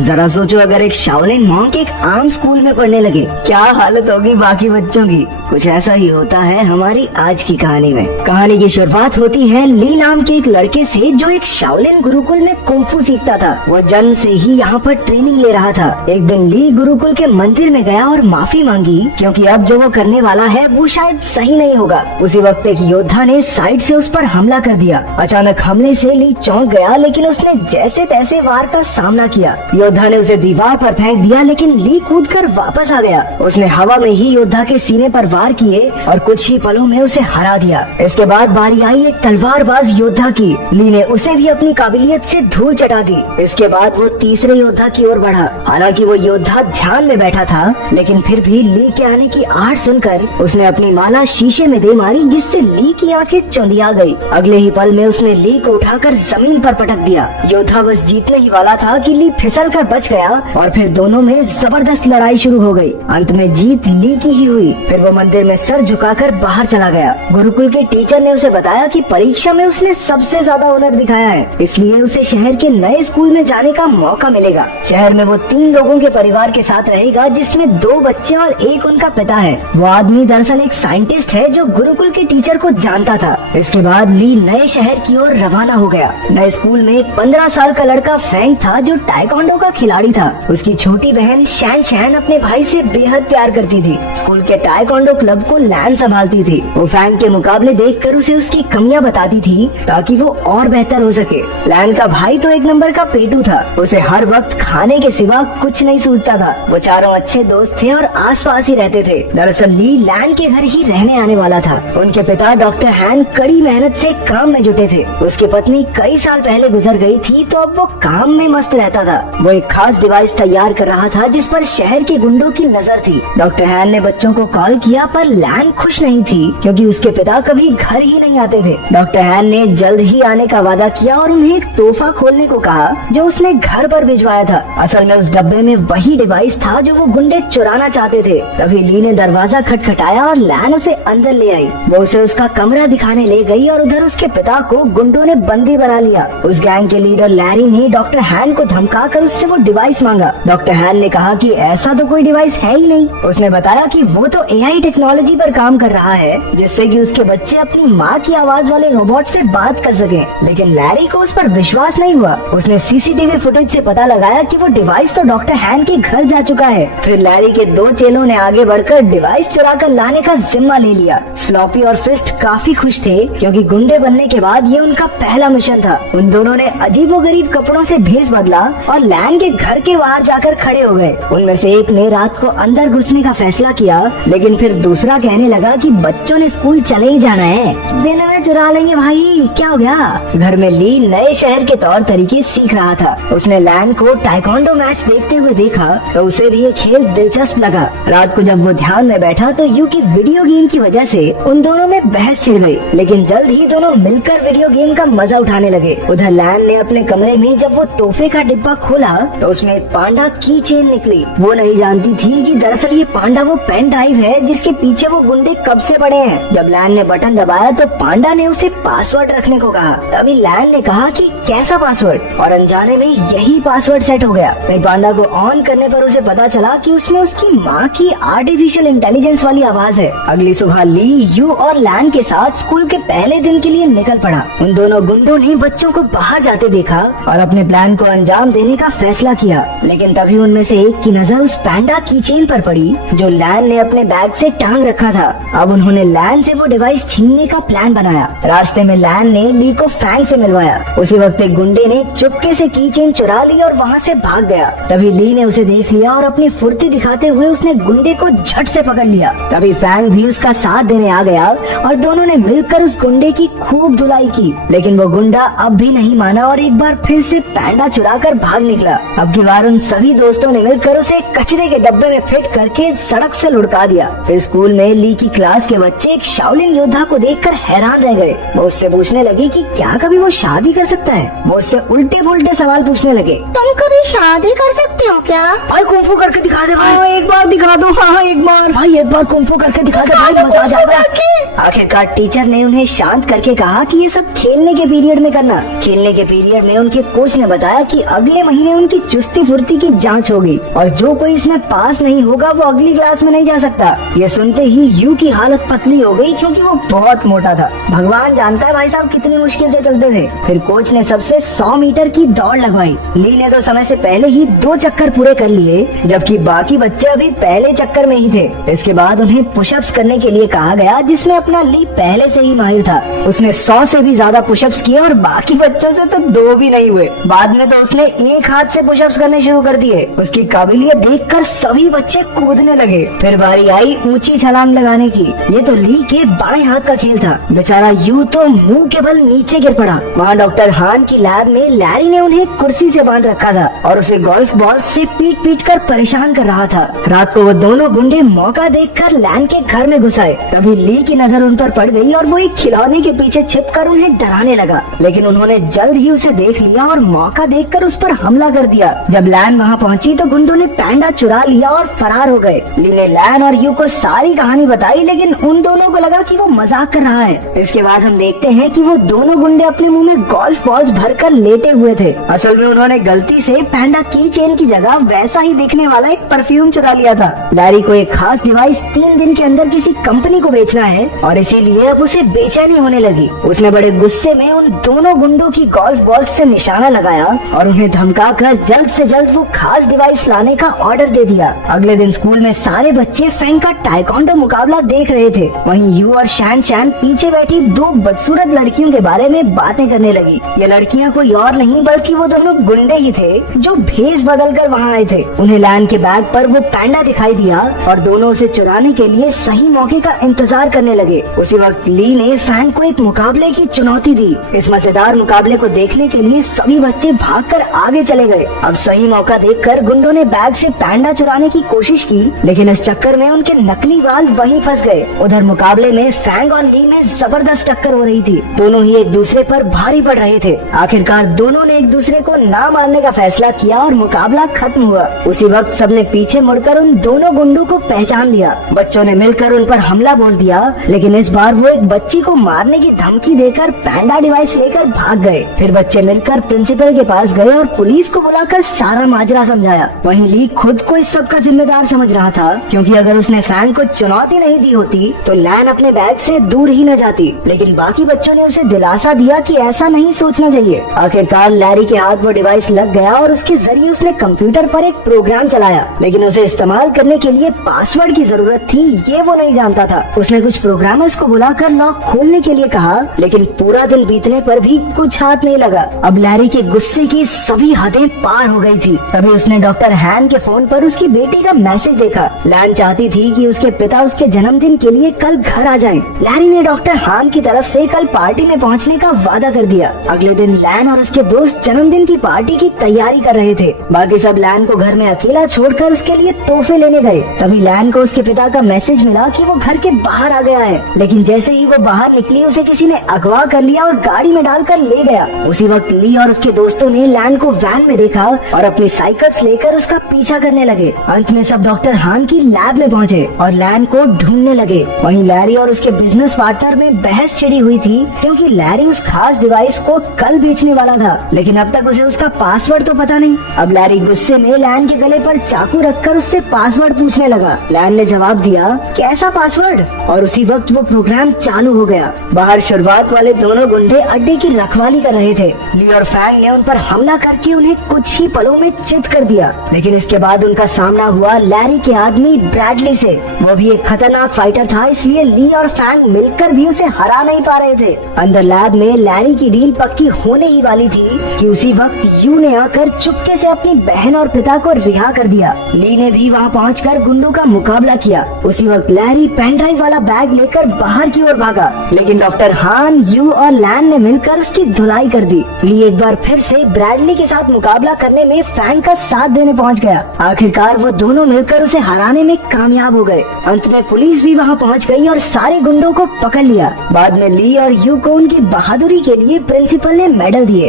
जरा सोचो अगर एक शाओलिन मॉन्क एक आम स्कूल में पढ़ने लगे, क्या हालत होगी बाकी बच्चों की। कुछ ऐसा ही होता है हमारी आज की कहानी में। कहानी की शुरुआत होती है ली नाम के एक लड़के से जो एक शाओलिन गुरुकुल में कुंफू सीखता था। वो जन्म से ही यहाँ पर ट्रेनिंग ले रहा था। एक दिन ली गुरुकुल के मंदिर में गया और माफी मांगी क्योंकि अब जो वो करने वाला है वो शायद सही नहीं होगा। उसी वक्त एक योद्धा ने साइड से उस पर हमला कर दिया। अचानक हमले से ली चौंक गया, लेकिन उसने जैसे तैसे वार का सामना किया। योद्धा ने उसे दीवार पर फेंक दिया, लेकिन ली कूदकर वापस आ गया। उसने हवा में ही योद्धा के सीने पर वार किए और कुछ ही पलों में उसे हरा दिया। इसके बाद बारी आई एक तलवारबाज योद्धा की। ली ने उसे भी अपनी काबिलियत से धूल चटा दी। इसके बाद वो तीसरे योद्धा की ओर बढ़ा। हालांकि वो योद्धा ध्यान में बैठा था, लेकिन फिर भी ली के आने की आहट सुनकर उसने अपनी माला शीशे में दे मारी, जिससे ली की आंखें चौंधिया गई। अगले ही पल में उसने ली को उठाकर जमीन पर पटक दिया। योद्धा बस जीतने ही वाला था कि ली फिसल कर बच गया और फिर दोनों में जबरदस्त लड़ाई शुरू हो गई। अंत में जीत ली की ही हुई। फिर वो मंदिर में सर झुकाकर बाहर चला गया। गुरुकुल के टीचर ने उसे बताया कि परीक्षा में उसने सबसे ज्यादा हुनर दिखाया है, इसलिए उसे शहर के नए स्कूल में जाने का मौका मिलेगा। शहर में वो 3 लोगों के परिवार के साथ रहेगा, जिसमें 2 बच्चे और एक उनका पिता है। वो आदमी दरअसल एक साइंटिस्ट है जो गुरुकुल के टीचर को जानता था। इसके बाद ली नए शहर की ओर रवाना हो गया। नए स्कूल में एक 15 साल का लड़का फ्रैंक था जो टाइकोंडो का खिलाड़ी था। उसकी छोटी बहन शैन शैन अपने भाई से बेहद प्यार करती थी। स्कूल के टाइकोंडो क्लब को लैन संभालती थी। वो फ्रैंक के मुकाबले देखकर उसे उसकी कमियां बताती थी ताकि वो और बेहतर हो सके। लैन का भाई तो एक नंबर का पेटू था। उसे हर वक्त खाने के सिवा कुछ नहीं सूझता था। वो चारों अच्छे दोस्त थे और आसपास ही रहते थे। दरअसल ली लैन के घर ही रहने आने वाला था। उनके पिता डॉक्टर हैन कड़ी मेहनत से काम में जुटे थे। उसकी पत्नी कई साल पहले गुजर गई थी, तो अब वो काम में मस्त रहता था। वो एक खास डिवाइस तैयार कर रहा था जिस पर शहर के गुंडों की नजर थी। डॉक्टर हैन ने बच्चों को कॉल किया, पर लैन खुश नहीं थी क्योंकि उसके पिता कभी घर ही नहीं आते थे। डॉक्टर हैन ने जल्द ही आने का वादा किया और उन्हें एक तोहफा खोलने को कहा जो उसने घर पर भिजवाया था। असल में उस डब्बे में वही डिवाइस था जो वो गुंडे चुराना चाहते थे। तभी ली ने दरवाजा खटखटाया और लैन उसे अंदर ले आई। वो उसे उसका कमरा दिखाने ले गई और उधर उसके पिता को गुंडों ने बंदी बना लिया। उस गैंग के लीडर लैरी ने डॉक्टर हैन को धमकाकर उससे वो डिवाइस मांगा। डॉक्टर हैन ने कहा कि ऐसा तो कोई डिवाइस है ही नहीं। उसने बताया कि वो तो एआई टेक्नोलॉजी पर काम कर रहा है, जिससे कि उसके बच्चे अपनी माँ की आवाज वाले रोबोट से बात कर सके। लेकिन लैरी को उस पर विश्वास नहीं हुआ। उसने सीसीटीवी फुटेज से पता लगाया कि वो डिवाइस तो डॉक्टर हैन के घर जा चुका है। फिर लैरी के 2 चेलों ने आगे बढ़कर डिवाइस चुरा कर लाने का जिम्मा ले लिया। स्लॉपी और फिस्ट काफी खुश थे क्योंकि गुंडे बनने के बाद ये उनका पहला मिशन था। उन दोनों ने अजीबोगरीब कपड़ों से भेष बदला और लैन के घर के बाहर जाकर खड़े हो गए। उनमें से एक ने रात को अंदर घुसने का फैसला किया, लेकिन फिर दूसरा कहने लगा कि बच्चों ने स्कूल चले ही जाना है, दिन में चुरा लेंगे भाई, क्या हो गया। घर में ली नए शहर के तौर तरीके सीख रहा था। उसने लैन को टाइकोंडो मैच देखते हुए देखा तो उसे भी ये खेल दिलचस्प लगा। रात को जब वो ध्यान में बैठा तो यू की वीडियो गेम की वजह से उन दोनों में बहस छिड़ गई, लेकिन जल्द ही दोनों मिलकर वीडियो गेम का मजा उठाने लगे। उधर लैन ने अपने कमरे में जब वो तोहफे का डिब्बा खोला तो उसमें एक पांडा की चेन निकली। वो नहीं जानती थी कि दरअसल ये पांडा वो पेन ड्राइव है जिसके पीछे वो गुंडे कब से पड़े हैं। जब लैन ने बटन दबाया तो पांडा ने उसे पासवर्ड रखने को कहा। तभी लैन ने कहा कि कैसा पासवर्ड, और अनजाने में यही पासवर्ड सेट हो गया। फिर पांडा को ऑन करने पर उसे पता चला कि उसमें उसकी माँ की आर्टिफिशियल इंटेलिजेंस वाली आवाज है। अगली सुबह ली यू और लैन के साथ स्कूल के पहले दिन के लिए निकल पड़ा। उन दोनों गुंडों ने बच्चों को बाहर जाते देखा और अपने प्लान को अंजाम देने का फैसला किया, लेकिन तभी उनमें से एक की नजर उस पैंडा की चेन पर पड़ी जो लैन ने अपने बैग से टांग रखा था। अब उन्होंने लैन से वो डिवाइस छीनने का प्लान बनाया। रास्ते में लैन ने ली को फैंग से मिलवाया। उसी वक्त एक गुंडे ने चुपके से की चेन चुरा ली और वहाँ से भाग गया। तभी ली ने उसे देख लिया और अपनी फुर्ती दिखाते हुए उसने गुंडे को झट से पकड़ लिया। तभी फैंग भी उसका साथ देने आ गया और दोनों ने मिलकर उस गुंडे की खूब धुलाई की, लेकिन वो गुंडा अब भी नहीं माना और एक बार फिर से पैंडा चुरा कर भाग निकला। अब की बार उन सभी दोस्तों ने मिलकर उसे कचरे के डब्बे में फिट करके सड़क से लुढ़का दिया। फिर स्कूल में ली की क्लास के बच्चे एक शाओलिन योद्धा को देखकर हैरान रह गए। वो उससे पूछने लगे कि क्या कभी वो शादी कर सकता है। वो उससे उल्टे पुल्टे सवाल पूछने लगे। तुम कभी शादी कर सकते हो क्या? भाई कुंफू करके दिखा दे भाई, एक बार दिखा दो। हाँ एक बार भाई, एक बार कुंफू करके दिखा दे भाई, मजा आ जाएगा। आखिरकार टीचर ने उन्हें शांत करके कहा कि ये सब खेलने के पीरियड में करना। खेलने के पीरियड में उनके कोच ने बताया कि अगले महीने उनकी उनकी चुस्ती फुर्ती की जांच होगी और जो कोई इसमें पास नहीं होगा वो अगली क्लास में नहीं जा सकता। ये सुनते ही यू की हालत पतली हो गई क्योंकि वो बहुत मोटा था। भगवान जानता है भाई साहब कितनी मुश्किल से चलते थे। फिर कोच ने सबसे 100 मीटर की दौड़ लगवाई। ली ने तो समय से पहले ही 2 चक्कर पूरे कर लिए, जबकि बाकी बच्चे अभी पहले चक्कर में ही थे। इसके बाद उन्हें पुशअप्स करने के लिए कहा गया, जिसमें अपना ली पहले से ही माहिर था। उसने 100 से भी ज्यादा पुशअप्स किए और बाकी बच्चों से तो 2 भी नहीं हुए। बाद में तो उसने एक हाथ से पुशअप्स करने शुरू कर दिए। उसकी काबिलियत देखकर सभी बच्चे कूदने लगे। फिर बारी आई ऊंची छलांग लगाने की। ये तो ली के बाएं हाथ का खेल था। बेचारा यू तो मुंह के बल नीचे गिर पड़ा। वहाँ डॉक्टर हान की लैब में लैरी ने उन्हें कुर्सी से बांध रखा था और उसे गोल्फ बॉल से पीट पीट कर परेशान कर रहा था। रात को वो दोनों गुंडे मौका देखकर लैन के घर में घुस आए। तभी ली की नजर उन पर पड़ गई और वो एक खिलौने के पीछे छिपकर उन्हें डराने लगा, लेकिन उन्होंने जल्द ही उसे देख लिया और मौका देखकर उस पर हमला कर दिया। जब लैन वहाँ पहुँची तो गुंडों ने पैंडा चुरा लिया और फरार हो गए। ली ने लैन और यू को सारी कहानी बताई, लेकिन उन दोनों को लगा कि वो मजाक कर रहा है। इसके बाद हम देखते हैं कि वो दोनों गुंडे अपने मुंह में गोल्फ बॉल्स भरकर लेटे हुए थे। असल में उन्होंने गलती से पैंडा की चेन की जगह वैसा ही दिखने वाला एक परफ्यूम चुरा लिया था। लैरी को एक खास डिवाइस 3 दिन के अंदर किसी कंपनी को बेचना है और इसीलिए अब उसे बेचैनी होने लगी। उसने बड़े गुस्से में उन दोनों गुंडों की गोल्फ बॉल से निशाना लगाया और उन्हें धमकाकर जल्द से जल्द वो खास डिवाइस लाने का ऑर्डर दे दिया। अगले दिन स्कूल में सारे बच्चे फैंग का टाइकोंडो मुकाबला देख रहे थे। वहीं यू और शैन शैन पीछे बैठी 2 बदसूरत लड़कियों के बारे में बातें करने लगी। ये लड़कियां कोई और नहीं बल्कि वो दोनों गुंडे ही थे जो भेष बदल कर वहाँ आए थे। उन्हें लैन के बैग पर वो पैंडा दिखाई दिया और दोनों उसे चुराने के लिए सही मौके का इंतजार करने लगे। उसी वक्त ली ने फैंग को एक मुकाबले की चुनौती दी। इस मजेदार मुकाबले को देखने के लिए सभी बच्चे भागकर आगे चले गए। अब सही मौका देखकर गुंडों ने बैग से पैंडा चुराने की कोशिश की, लेकिन इस चक्कर में उनके नकली बाल वहीं फंस गए। उधर मुकाबले में फैंग और ली में जबरदस्त टक्कर हो रही थी। दोनों ही एक दूसरे पर भारी पड़ रहे थे। आखिरकार दोनों ने एक दूसरे को ना मारने का फैसला किया और मुकाबला खत्म हुआ। उसी वक्त सबने पीछे मुड़कर उन दोनों गुंडों को पहचान लिया। बच्चों ने मिलकर उन पर हमला बोल दिया, लेकिन इस बार वो एक बच्ची को मारने की धमकी देकर पैंडा डिवाइस लेकर भाग गए। फिर बच्चे मिलकर प्रिंसिपल के पास गए और पुलिस को बुलाकर सारा माजरा समझाया। वहीं ली खुद को इस सब का जिम्मेदार समझ रहा था, क्योंकि अगर उसने फैंग को चुनौती नहीं दी होती तो लैन अपने बैग से दूर ही न जाती। लेकिन बाकी बच्चों ने उसे दिलासा दिया कि ऐसा नहीं सोचना चाहिए। आखिरकार लैरी के हाथ वो डिवाइस लग गया और उसके जरिए उसने कंप्यूटर पर एक प्रोग्राम चलाया, लेकिन उसे इस्तेमाल करने के लिए पासवर्ड की जरूरत थी, ये वो नहीं जानता था। उसने कुछ प्रोग्रामर्स को बुलाकर लॉक खोलने के लिए कहा, लेकिन पूरा दिन बीतने पर भी कुछ हाथ नहीं लगा। अब लैरी के गुस्से की सभी हदें पार हो गई थी। तभी उसने डॉक्टर हैन के फोन पर उसकी बेटी का मैसेज देखा। लैन चाहती थी कि उसके पिता उसके जन्मदिन के लिए कल घर आ जाएं। लैरी ने डॉक्टर हान की तरफ से कल पार्टी में पहुंचने का वादा कर दिया। अगले दिन लैन और उसके दोस्त जन्मदिन की पार्टी की तैयारी कर रहे थे। बाकी सब लैन को घर में अकेला छोड़कर उसके लिए तोहफे लेने गए। तभी लैन को उसके पिता का मैसेज मिला कि वो घर के बाहर आ गया है, लेकिन जैसे ही वो बाहर निकली उसे किसी ने अगवा कर लिया और गाड़ी में डालकर ले गया। उसी वक्त ली और उसके दोस्तों ने लैन को वैन में देखा और अपनी साइकिल्स लेकर उसका पीछा करने लगे। अंत में सब डॉक्टर हान की लैब में पहुंचे और लैन को ढूंढने लगे। वहीं लैरी और उसके बिजनेस पार्टनर में बहस छिड़ी हुई थी, क्योंकि लैरी उस खास डिवाइस को कल बेचने वाला था, लेकिन अब तक उसे उसका पासवर्ड तो पता नहीं। अब लैरी गुस्से में लैन के गले पर चाकू रखकर उससे पासवर्ड पूछने लगा। लैन ने जवाब दिया, कैसा पासवर्ड? और उसी वक्त वो प्रोग्राम चालू हो गया। बाहर शुरुआत वाले दोनों गुंडे अड्डे की रखवाली कर रहे थे। ली और फैंग ने उन पर हमला करके उन्हें कुछ ही पलों में चित कर दिया, लेकिन इसके बाद उनका सामना हुआ लैरी के आदमी ब्रैडली से। वो भी एक खतरनाक फाइटर था, इसलिए ली और फैंग मिलकर भी उसे हरा नहीं पा रहे थे। अंदर लैब में लैरी की डील पक्की होने ही वाली थी कि उसी वक्त यू ने आकर चुपके से अपनी बहन और पिता को रिहा कर दिया। ली ने भी वहाँ पहुंचकर गुंडों का मुकाबला किया। उसी वक्त लैरी पेन ड्राइव वाला बैग लेकर बाहर की ओर भागा, लेकिन डॉक्टर हान, यू और लैन ने मिलकर उसकी धुलाई कर दी। ली एक बार फिर से ब्रैडली के साथ मुकाबला करने में फैंग का साथ देने पहुंच गया। आखिरकार वो दोनों मिलकर उसे हराने में कामयाब हो गए। अंत में पुलिस भी वहाँ पहुँच गई और सारे गुंडों को पकड़ लिया। बाद में ली और यू को उनकी बहादुरी के लिए प्रिंसिपल ने मेडल दिए।